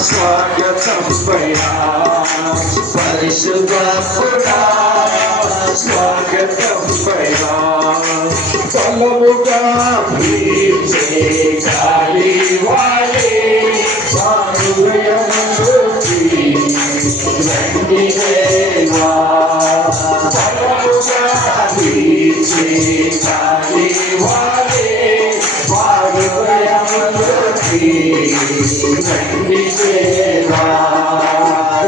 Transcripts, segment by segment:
స్వాగతం పయా పరిశుద్ధుడా స్వాగతం పయా బలముగా ప్రీతి గాలి వాలే హృదయములోకి రండి దేవా బలముగా ప్రీతి గాలి వాలే హృదయములోకి రండి దేవా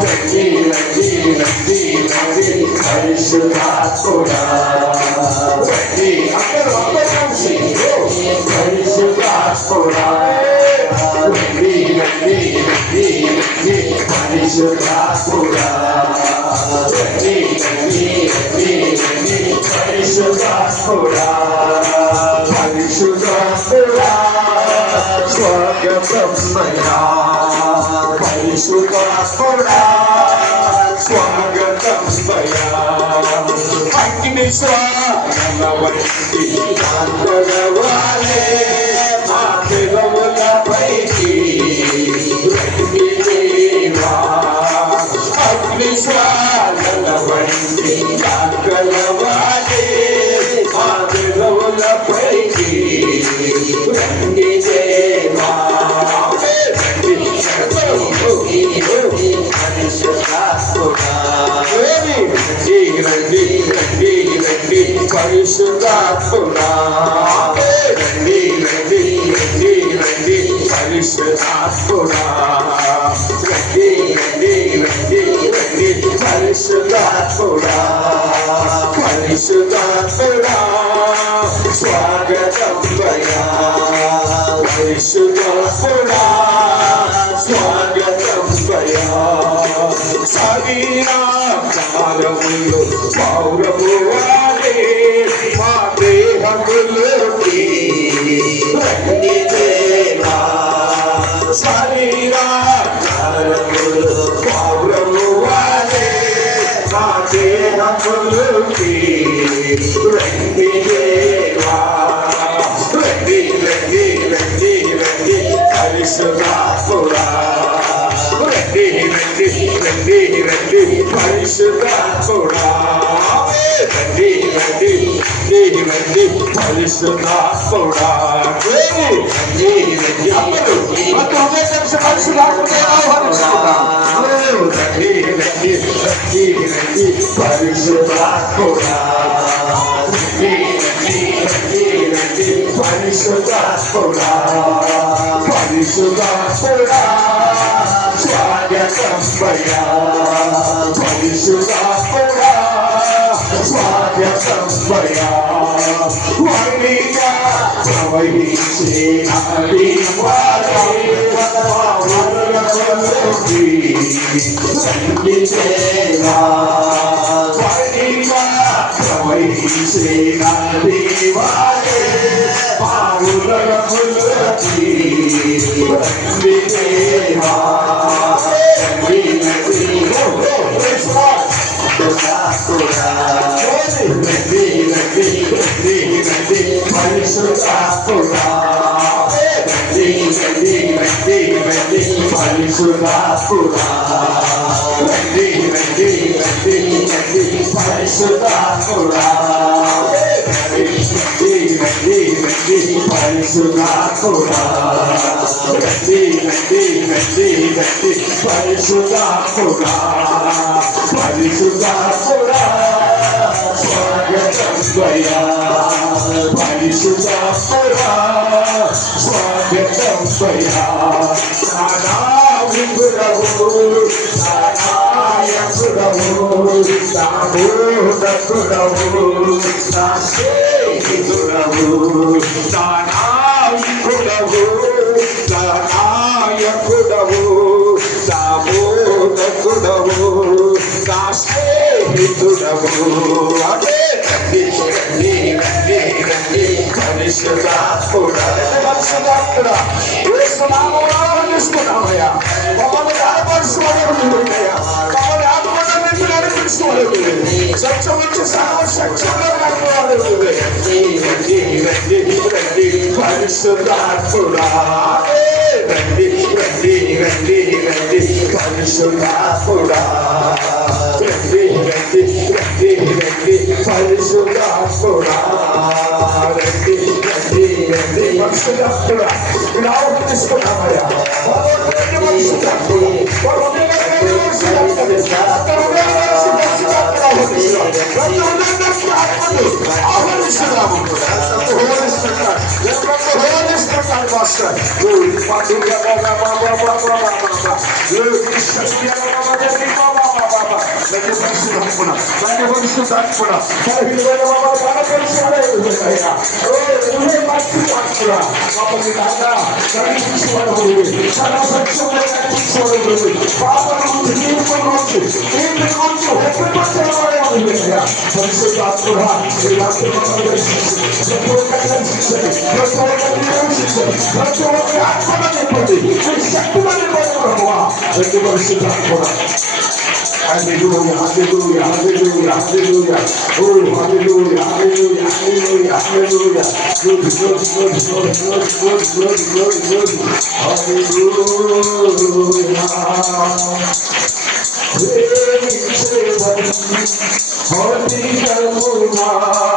రండి రండి రండి రండి పరిశుద్ధాత్ముడా రండి అందరూ కలిసి పరిశుద్ధాత్ముడా రండి రండి రండి రండి పరిశుద్ధాత్ముడా రండి రండి రండి రండి పరిశుద్ధాత్ముడా పరిశుద్ధాత్ముడా స్వాగతం మయా పరిశుద్ధాత్ముడా స్వాగతం మయా అగ్ని స్వాగతవంటి కాంతలవాలే మా పిలవలపైకి రండి దేవా అగ్ని స్వాగతవంటి కాంతలవాలే మా పిలవలపైకి రండి దేవా పరిశుద్ధాత్ముడా రండి రండి రండి రండి పరిశుద్ధాత్ముడా రండి రండి రండి రండి పరిశుద్ధాత్ముడా పరిశుద్ధాత్ముడా స్వాగతం పయా పరిశుద్ధాత్ముడా స్వాగతం పయా శరీరా కారములు పౌరము వాలే మా దేహములోకి రండి దేవా శరీరా కారములు పౌరము వాలే మా దేహములోకి రండి దేవా రండి రండి రండి రండి పరిశుద్ధాత్ముడా రండి రండి రండి రండి పరిశుద్ధాత్ముడా రండి రండి రండి రండి పరిశుద్ధాత్ముడా రండి రండి అందరూ పరిశుద్ధాత్ముడే ఆహ్వానిస్తున్నాం రండి రండి రండి రండి పరిశుద్ధాత్ముడా రండి రండి రండి రండి పరిశుద్ధాత్ముడా పరిశుద్ధాత్ముడా స్వాగతం పయా పరిశుద్ధాత్ముడా స్వాగతం పయా వారిగా ప్రవహించే నది వారికి రండి దేవా వారిగా ప్రవహించే నది వారికి రండి దేవా పరిశుద్ధాత్ముడా పరిశుద్ధాత్ముడా రండి రండి రండి రండి పరిశుద్ధాత్ముడా రండి రండి రండి పరిశుద్ధాత్ముడా రండి రండి రండి రండి పరిశుద్ధాత్ముడా పరిశుద్ధాత్ముడా స్వాగతం పయా పరిశుద్ధాత్ముడా స్వాగతం పయా నానావిధుడవు నానాయకుడవు నామోదకుడవు నా స్నేహితుడవు నానావిధుడవు నానాయకుడవు నామోదకుడవు నా స్నేహితుడవు అదే రండి రండి రండి రండి పరిశుద్ధాత్ముడా పరిశుద్ధాత్ముడా యేసునామములో ఆహ్వానిస్తున్నామయ్యా మమ్మల్ని గాయపరుచుకోలేదయ్యా మమ్మల్ని ఆత్మను నడిపించుకోలేదు సత్యమిచ్చి సర్వశక్తులు పరిశుద్ధాత్ముడా రండి పరిశుద్ధాత్ముడా రండి రండి రండి రండి పరిశుద్ధాత్ముడా రండి రండి రండి పరిశుద్ధాత్ముడా ఇలా తీసుకున్నామయ్యా పరిశుద్ధాత్ముడా Hallelujah, hallelujah, hallelujah, hallelujah. Oh, hallelujah, hallelujah, hallelujah, hallelujah. Glory, glory, glory, glory, glory, glory, glory, glory, glory. Hallelujah. Praise the Lord.